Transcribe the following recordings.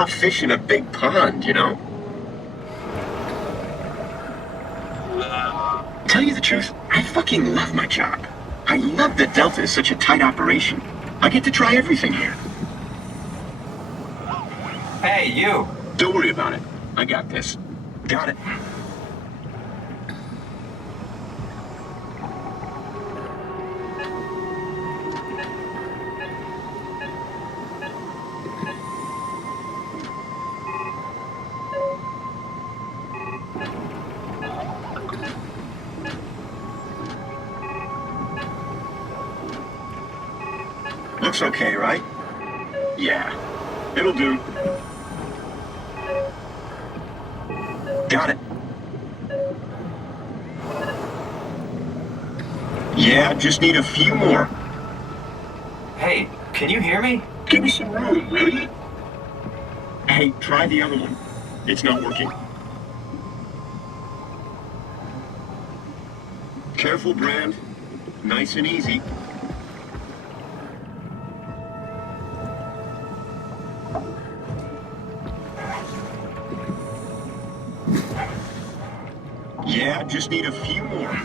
small fish in a big pond, you know? Tell you the truth, I fucking love my job. I love that Delta is such a tight operation. I get to try everything here. Hey, you! Don't worry about it. I got this. Got it. Looks okay, right? Yeah, it'll do. Got it. Yeah, just need a few more. Hey, can you hear me? Give me some room, will you? Hey, try the other one. It's not working. Careful, Brand. Nice and easy. Yeah, just need a few more.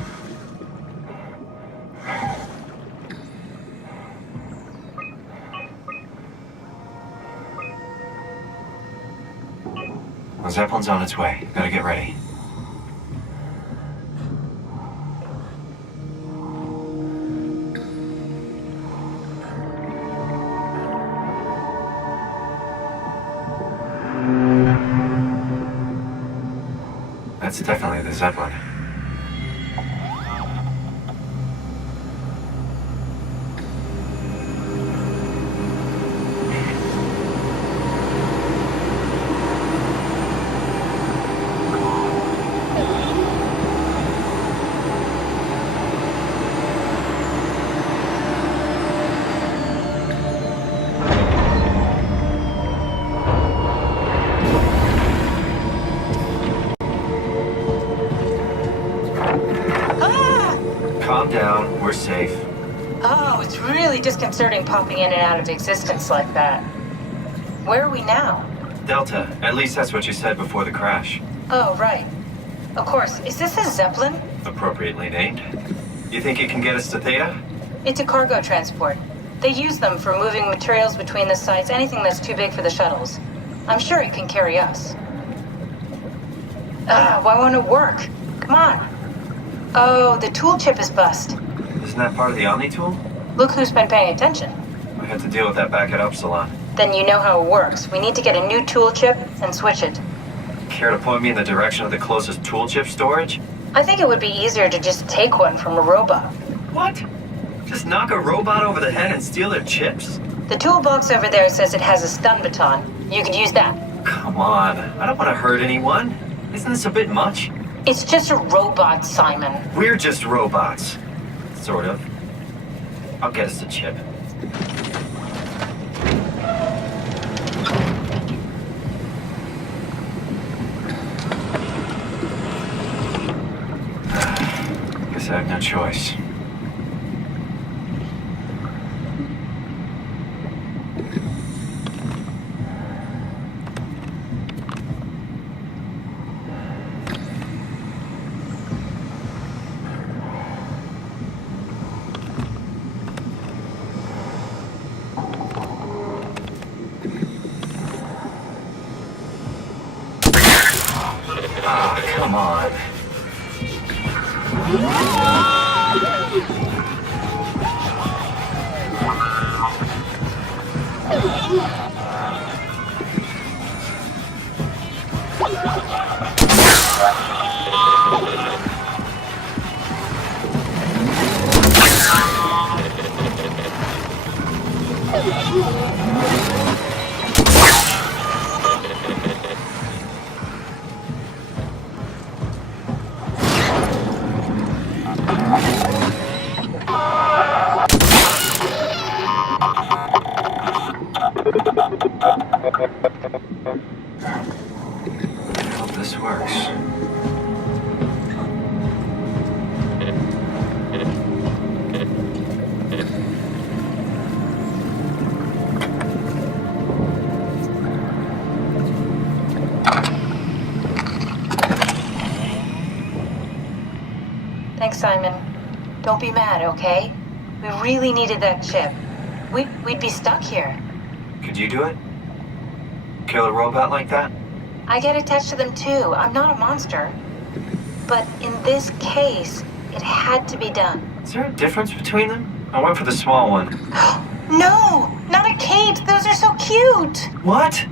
The Zeppelin's on its way. Gotta get ready. That's definitely the Zeppelin. Calm down, we're safe. Oh, it's really disconcerting popping in and out of existence like that. Where are we now? Delta, at least that's what you said before the crash. Oh, right. Of course. Is this a Zeppelin? Appropriately named. You think it can get us to Theta? It's a cargo transport. They use them for moving materials between the sites, anything that's too big for the shuttles. I'm sure it can carry us. Why won't it work? Come on. Oh, the tool chip is bust. Isn't that part of the Omni tool? Look who's been paying attention. I had to deal with that back at Upsilon. Then you know how it works. We need to get a new tool chip and switch it. Care to point me in the direction of the closest tool chip storage? I think it would be easier to just take one from a robot. What? Just knock a robot over the head and steal their chips? The toolbox over there says it has a stun baton. You could use that. Come on, I don't want to hurt anyone. Isn't this a bit much? It's just a robot, Simon. We're just robots. Sort of. I'll get us a chip. Guess I have no choice. Ah, come on. I hope this works. Thanks, Simon. Don't be mad, okay? We really needed that chip. We'd be stuck here. Could you do it? Kill a robot like that? I get attached to them too. I'm not a monster. But in this case, it had to be done. Is there a difference between them? I went for the small one. No! Not a Kate! Those are so cute! What?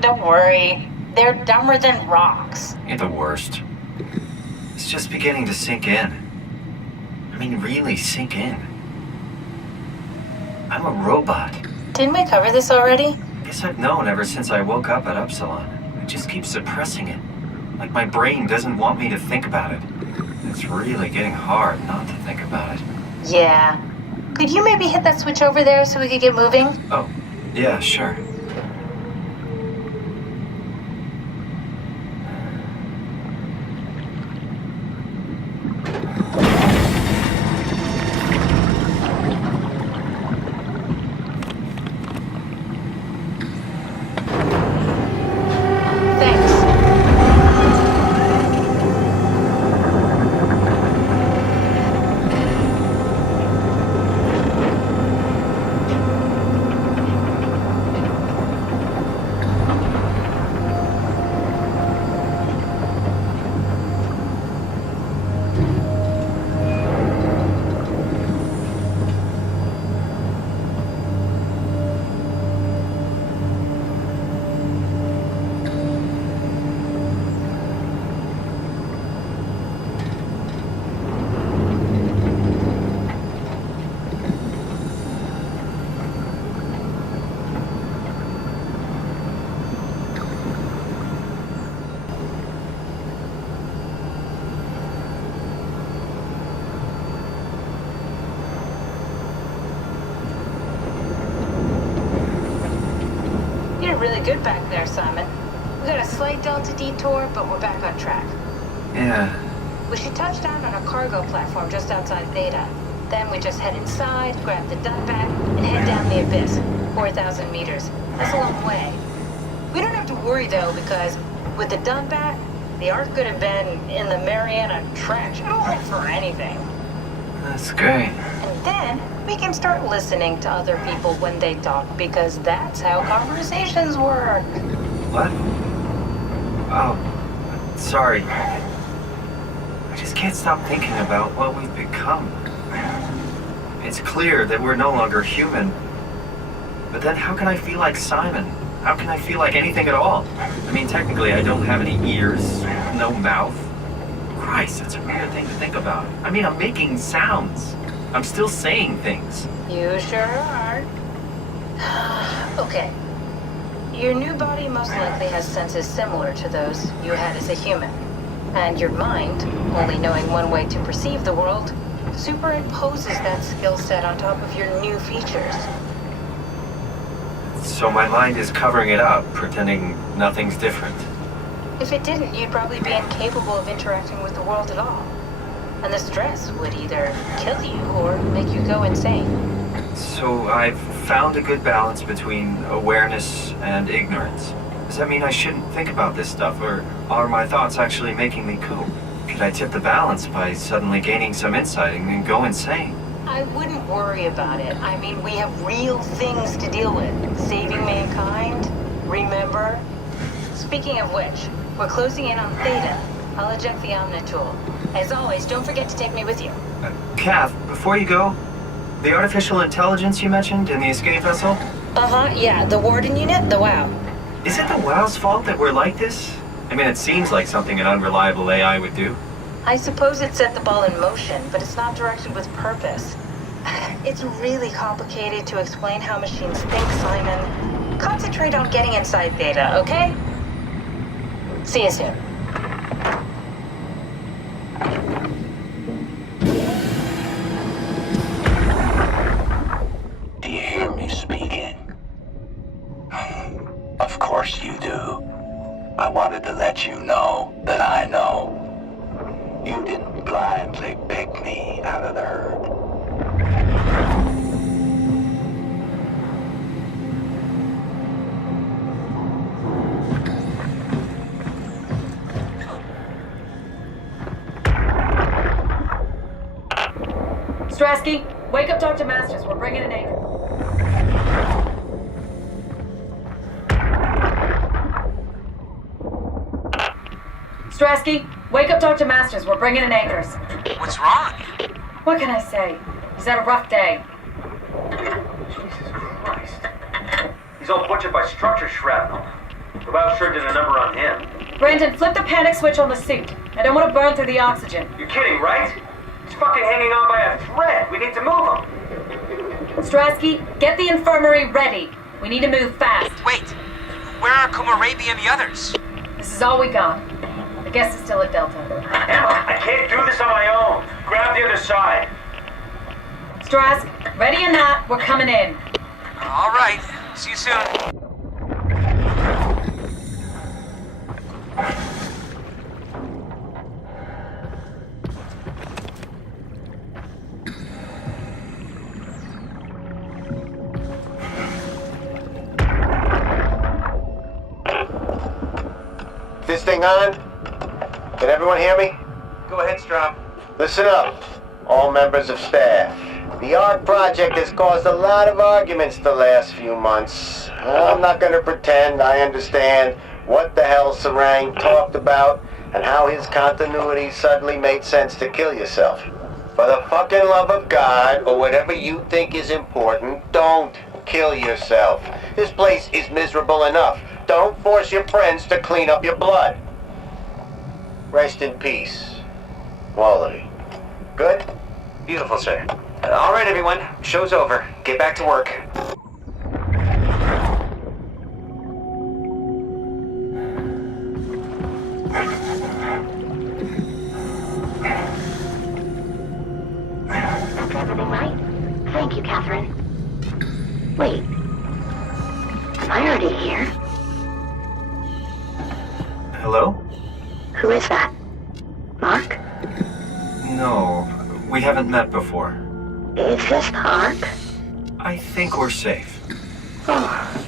Don't worry. They're dumber than rocks. You're the worst. It's just beginning to sink in. I mean, really sink in. I'm a robot. Didn't we cover this already? Guess I've known ever since I woke up at Upsilon. I just keep suppressing it. Like my brain doesn't want me to think about it. It's really getting hard not to think about it. Yeah. Could you maybe hit that switch over there so we could get moving? Oh, yeah, sure. Thanks. You're really good back there, Simon. We got a slight delta detour, but we're back on track. Yeah. We should touch down on a cargo platform just outside Theta. Then we just head inside, grab the Dunbat, and head down the abyss. 4,000 meters. That's a long way. We don't have to worry, though, because with the Dunbat, the Ark could have been in the Mariana Trench. Oh, for anything. That's great. And then we can start listening to other people when they talk, because that's how conversations work. What? Oh, sorry. I just can't stop thinking about what we've become. It's clear that we're no longer human. But then how can I feel like Simon? How can I feel like anything at all? I mean, technically I don't have any ears, no mouth. Christ, that's a weird thing to think about. I mean, I'm making sounds. I'm still saying things. You sure are. Okay. Your new body most likely has senses similar to those you had as a human. And your mind, only knowing one way to perceive the world, superimposes that skill set on top of your new features. So my mind is covering it up, pretending nothing's different. If it didn't, you'd probably be incapable of interacting with the world at all. And the stress would either kill you or make you go insane. So I've found a good balance between awareness and ignorance. Does that mean I shouldn't think about this stuff, or are my thoughts actually making me cool? Could I tip the balance by suddenly gaining some insight and then go insane? I wouldn't worry about it. I mean, we have real things to deal with. Saving mankind, remember? Speaking of which, we're closing in on Theta. I'll eject the Omnitool. As always, don't forget to take me with you. Kath, before you go, the artificial intelligence you mentioned in the escape vessel? Uh-huh, yeah, the Warden unit, the WOW. Is it the WOW's fault that we're like this? I mean, it seems like something an unreliable AI would do. I suppose it set the ball in motion, but it's not directed with purpose. It's really complicated to explain how machines think, Simon. Concentrate on getting inside Theta, okay? See you soon. Do you hear me speaking? Of course you do. I wanted to let you know that I know. You didn't blindly pick me out of the herd. Strasky, wake up Dr. Masters. We're bringing an anchor. Strasky, wake up Dr. Masters. We're bringing in anchors. What's wrong? What can I say? He's had a rough day. Jesus Christ. He's all butchered by structure shrapnel. The Bow sure did a number on him. Brandon, flip the panic switch on the suit. I don't want to burn through the oxygen. You're kidding, right? He's fucking hanging on by a thread. We need to move him. Strasky, get the infirmary ready. We need to move fast. Wait, where are Kumarabi and the others? This is all we got. I guess it's still at Delta. Emma, I can't do this on my own. Grab the other side. Strask, ready or not, we're coming in. All right, see you soon. This thing on? Can everyone hear me? Go ahead, Strom. Listen up, all members of staff. The ARC project has caused a lot of arguments the last few months. I'm not going to pretend I understand what the hell Sarang talked about and how his continuity suddenly made sense to kill yourself. For the fucking love of God, or whatever you think is important, don't kill yourself. This place is miserable enough. Don't force your friends to clean up your blood. Rest in peace, all of you. Good? Beautiful, sir. All right, everyone. Show's over. Get back to work. That's everything right? Thank you, Catherine. Wait. Am I already here? Hello? Who is that? Mark? No, we haven't met before. Is this the Ark? I think we're safe. Oh,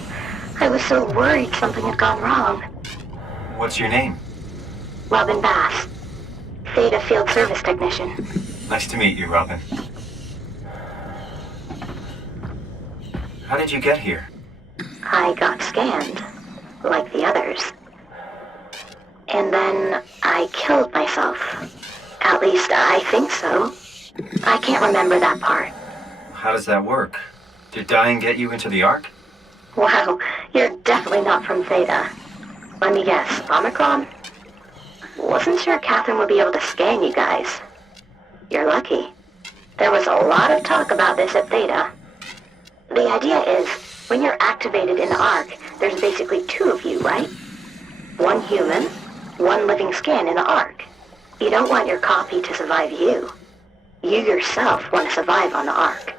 I was so worried something had gone wrong. What's your name? Robin Bass. Theta Field Service Technician. Nice to meet you, Robin. How did you get here? I got scanned, like the others. And then I killed myself. At least I think so. I can't remember that part. How does that work? Did dying get you into the Ark? Wow, you're definitely not from Theta. Let me guess, Omicron? Wasn't sure Catherine would be able to scan you guys. You're lucky. There was a lot of talk about this at Theta. The idea is, when you're activated in the Ark, there's basically two of you, right? One human, one living scan in the Ark. You don't want your copy to survive you. You yourself want to survive on the Ark.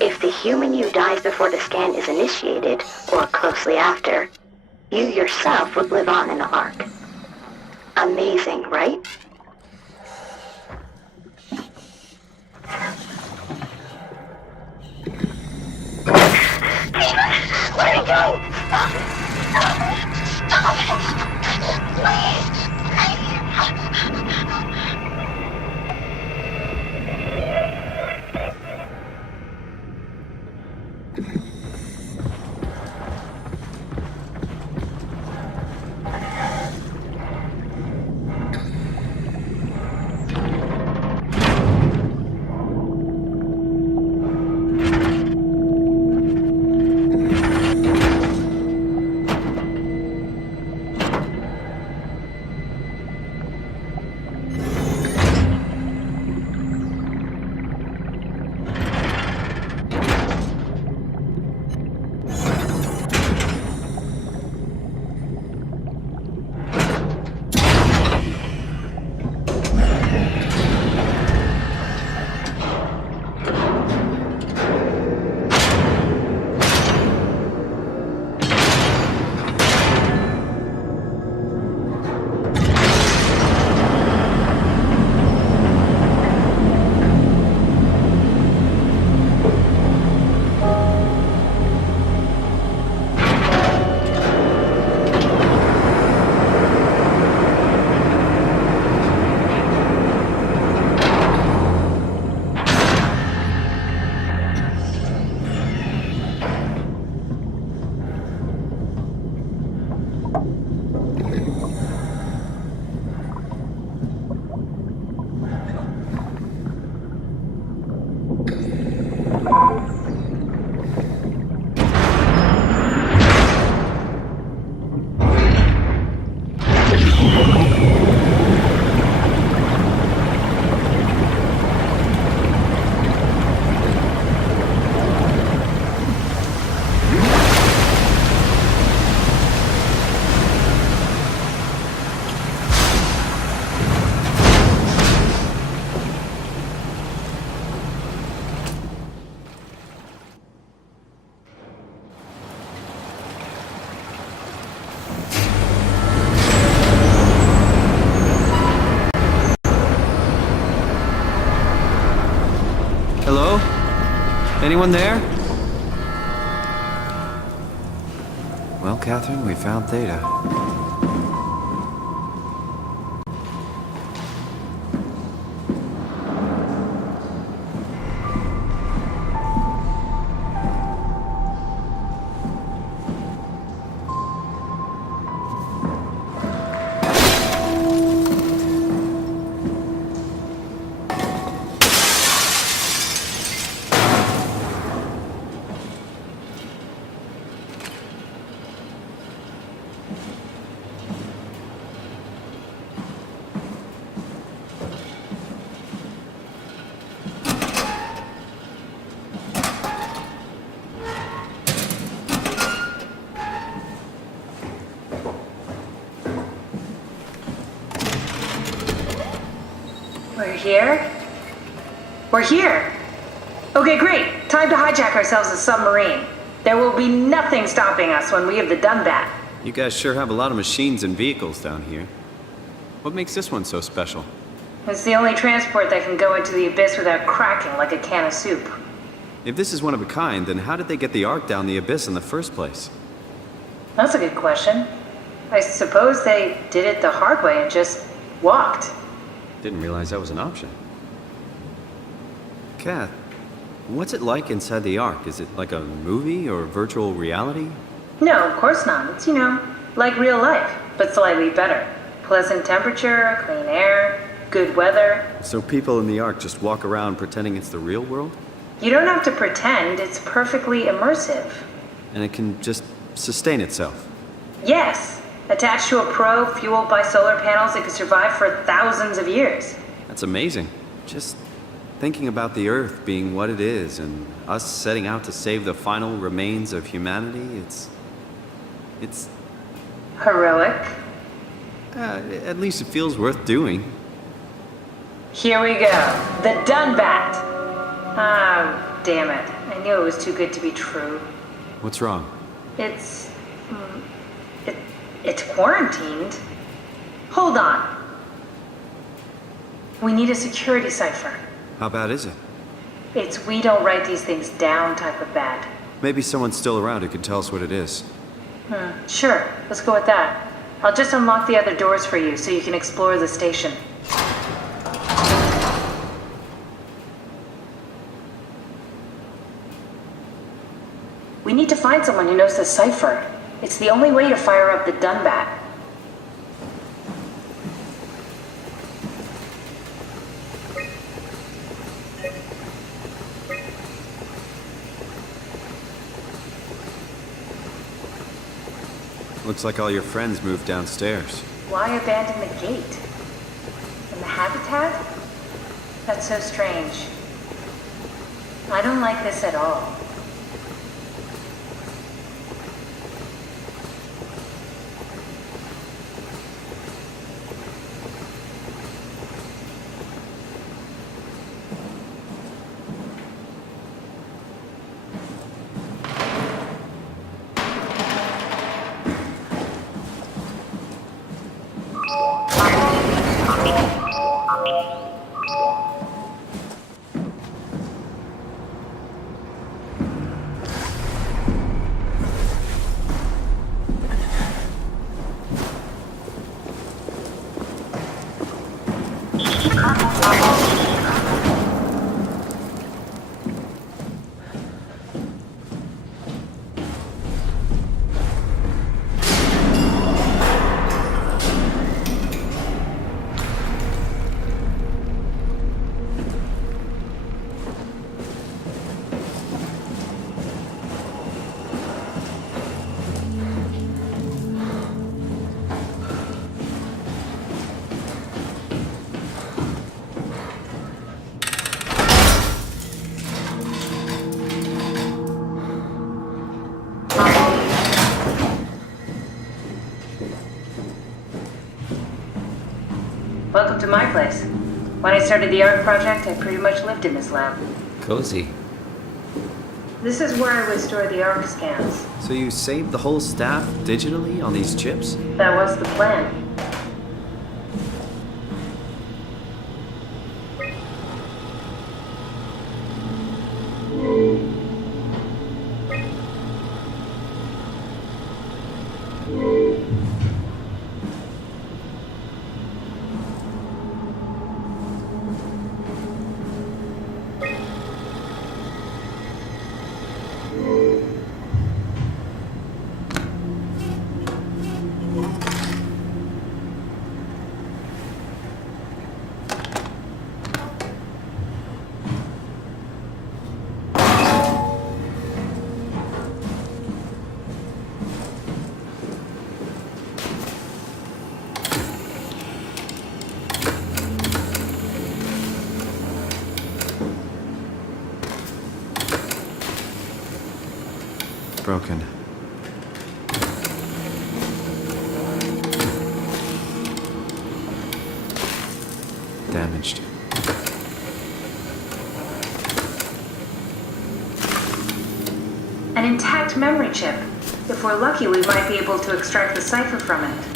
If the human you dies before the scan is initiated, or closely after, you yourself would live on in the Ark. Amazing, right? Let me go! Stop! Stop! Stop! Please! Anyone there? Well, Catherine, we found Theta. We're here? We're here! Okay, great. Time to hijack ourselves a submarine. There will be nothing stopping us when we have the Dunbat. You guys sure have a lot of machines and vehicles down here. What makes this one so special? It's the only transport that can go into the abyss without cracking like a can of soup. If this is one of a kind, then how did they get the Ark down the abyss in the first place? That's a good question. I suppose they did it the hard way and just walked. Didn't realize that was an option. Kath, what's it like inside the Ark? Is it like a movie or virtual reality? No, of course not. It's, like real life, but slightly better. Pleasant temperature, clean air, good weather. So people in the Ark just walk around pretending it's the real world? You don't have to pretend, it's perfectly immersive. And it can just sustain itself? Yes. Attached to a probe fueled by solar panels, it could survive for thousands of years. That's amazing. Just thinking about the Earth being what it is and us setting out to save the final remains of humanity, it's... Heroic. At least it feels worth doing. Here we go. The Dunbat. Ah, damn it. I knew it was too good to be true. What's wrong? It's quarantined. Hold on. We need a security cipher. How bad is it? It's we don't write these things down type of bad. Maybe someone's still around who can tell us what it is. Sure, let's go with that. I'll just unlock the other doors for you so you can explore the station. We need to find someone who knows the cipher. It's the only way to fire up the Dunbat. Looks like all your friends moved downstairs. Why abandon the gate? And the habitat? That's so strange. I don't like this at all. Welcome to my place. When I started the art project, I pretty much lived in this lab. Cozy. This is where I would store the ARC scans. So you saved the whole staff digitally on these chips? That was the plan. Broken. Damaged. An intact memory chip. If we're lucky, we might be able to extract the cipher from it.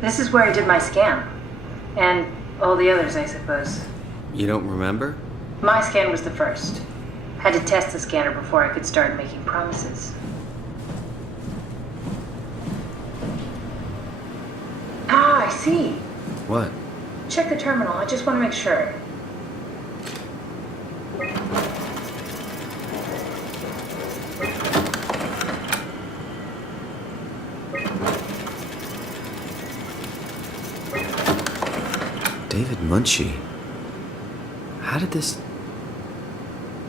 This is where I did my scan. And all the others, I suppose. You don't remember? My scan was the first. Had to test the scanner before I could start making promises. Ah, I see. What? Check the terminal. I just want to make sure. David Munchie. How did this...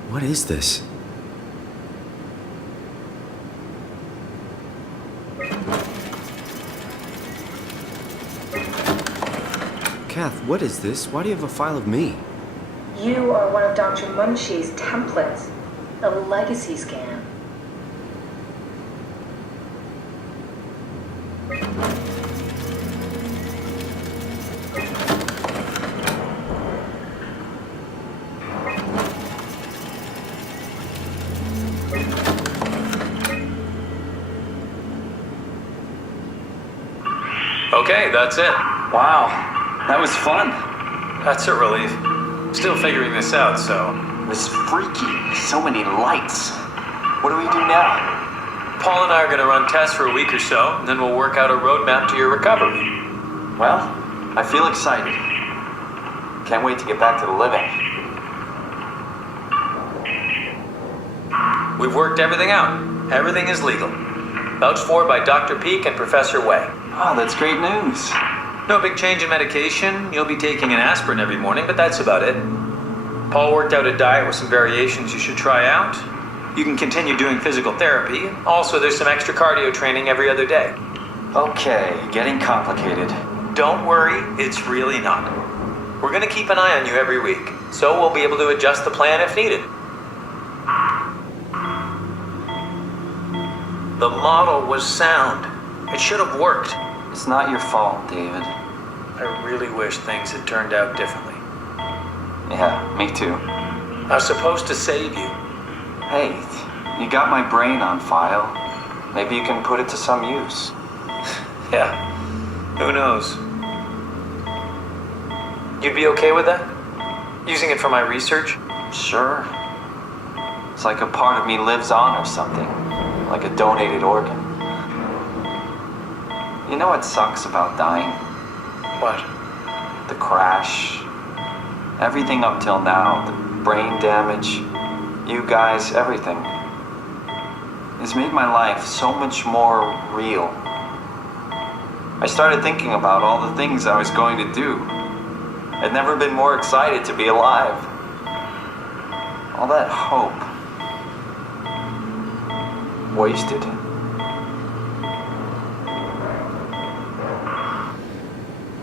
What is this? Kath, what is this? Why do you have a file of me? You are one of Dr. Munchie's templates. A legacy scan. Okay, that's it. Wow, that was fun. That's a relief. Still figuring this out, so... It was freaky. So many lights. What do we do now? Paul and I are going to run tests for a week or so, and then we'll work out a roadmap to your recovery. Well, I feel excited. Can't wait to get back to the living. We've worked everything out. Everything is legal. Vouched for by Dr. Peak and Professor Way. Oh, that's great news. No big change in medication. You'll be taking an aspirin every morning, but that's about it. Paul worked out a diet with some variations you should try out. You can continue doing physical therapy. Also, there's some extra cardio training every other day. Okay, getting complicated. Don't worry, it's really not. We're going to keep an eye on you every week, so we'll be able to adjust the plan if needed. The model was sound. It should have worked. It's not your fault, David. I really wish things had turned out differently. Yeah, me too. I was supposed to save you. Hey, you got my brain on file. Maybe you can put it to some use. Yeah, who knows? You'd be okay with that? Using it for my research? Sure. It's like a part of me lives on or something. Like a donated organ. You know what sucks about dying? What? The crash. Everything up till now, the brain damage, you guys, everything. It's made my life so much more real. I started thinking about all the things I was going to do. I'd never been more excited to be alive. All that hope. Wasted.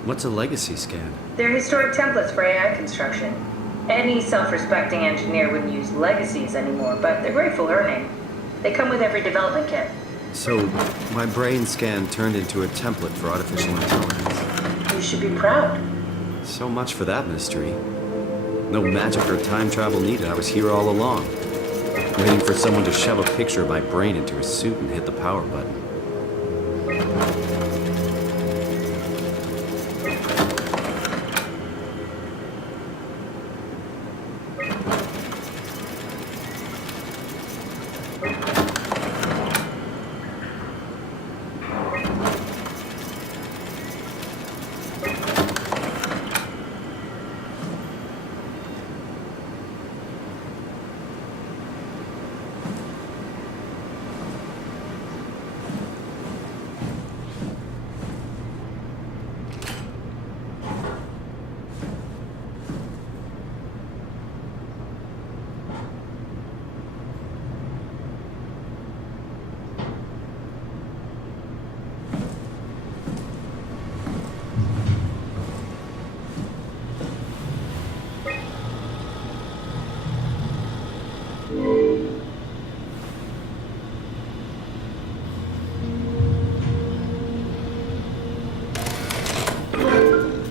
What's a legacy scan? They're historic templates for AI construction. Any self-respecting engineer wouldn't use legacies anymore, but they're great for learning. They come with every development kit. So, my brain scan turned into a template for artificial intelligence. You should be proud. So much for that mystery. No magic or time travel needed. I was here all along, waiting for someone to shove a picture of my brain into a suit and hit the power button.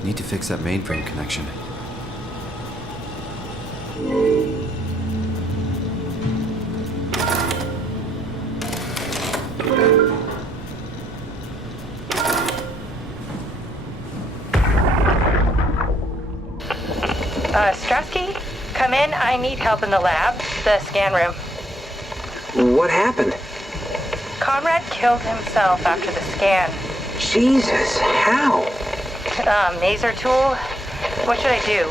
Need to fix that mainframe connection. Strasky, come in. I need help in the lab, the scan room. What happened? Conrad killed himself after the scan. Jesus, how? Maser tool? What should I do?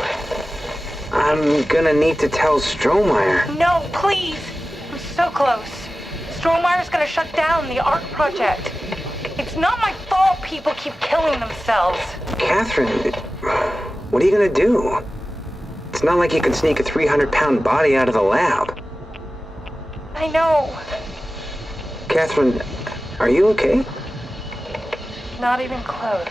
I'm gonna need to tell Strohmeyer. No, please! I'm so close. Strohmeyer's gonna shut down the art project. It's not my fault people keep killing themselves. Catherine, what are you gonna do? It's not like you can sneak a 300-pound body out of the lab. I know. Catherine, are you okay? Not even close.